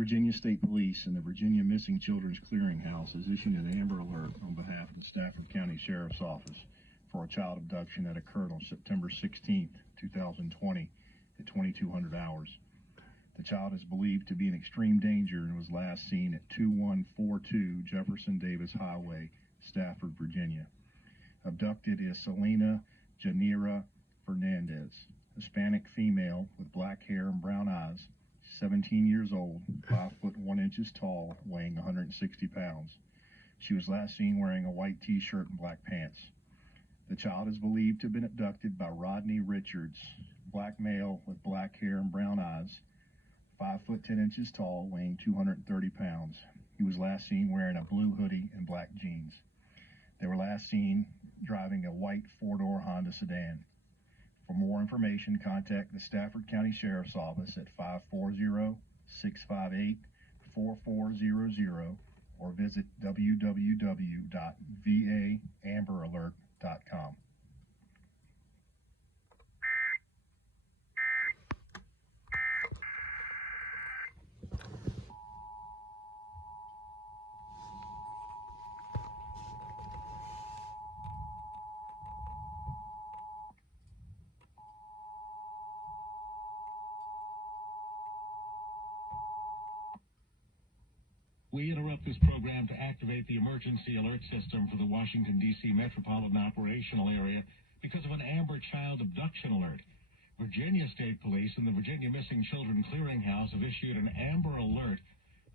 Virginia State Police and the Virginia Missing Children's Clearinghouse is issuing an Amber Alert on behalf of the Stafford County Sheriff's Office for a child abduction that occurred on September 16th, 2020 at 2200 hours. The child is believed to be in extreme danger and was last seen at 2142 Jefferson Davis Highway, Stafford, Virginia. Abducted is Selena Janira Fernandez, Hispanic female with black hair and brown eyes, 17 years old, 5 foot 1 inches tall, weighing 160 pounds. She was last seen wearing a white t-shirt and black pants. The child is believed to have been abducted by Rodney Richards, black male with black hair and brown eyes, 5 foot 10 inches tall, weighing 230 pounds. He was last seen wearing a blue hoodie and black jeans. They were last seen driving a white four-door Honda sedan. For more information, contact the Stafford County Sheriff's Office at 540-658-4400 or visit www.vaamberalert.com. We interrupt this program to activate the emergency alert system for the Washington, D.C. metropolitan operational area because of an Amber child abduction alert. Virginia State Police and the Virginia Missing Children Clearinghouse have issued an Amber Alert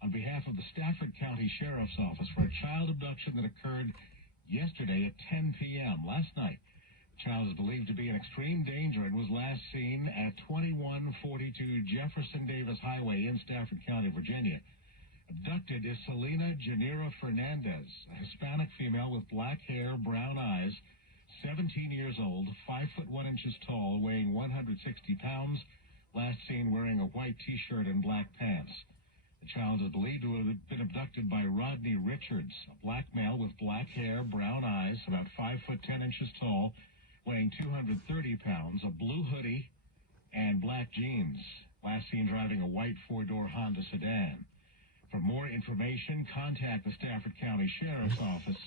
on behalf of the Stafford County Sheriff's Office for a child abduction that occurred yesterday at 10 p.m. last night. The child is believed to be in extreme danger and was last seen at 2142 Jefferson Davis Highway in Stafford County, Virginia. Abducted is Selena Janira Fernandez, a Hispanic female with black hair, brown eyes, 17 years old, 5 foot 1 inches tall, weighing 160 pounds, last seen wearing a white t-shirt and black pants. The child is believed to have been abducted by Rodney Richards, a black male with black hair, brown eyes, about 5 foot 10 inches tall, weighing 230 pounds, a blue hoodie, and black jeans, last seen driving a white four-door Honda sedan. For more information, contact the Stafford County Sheriff's Office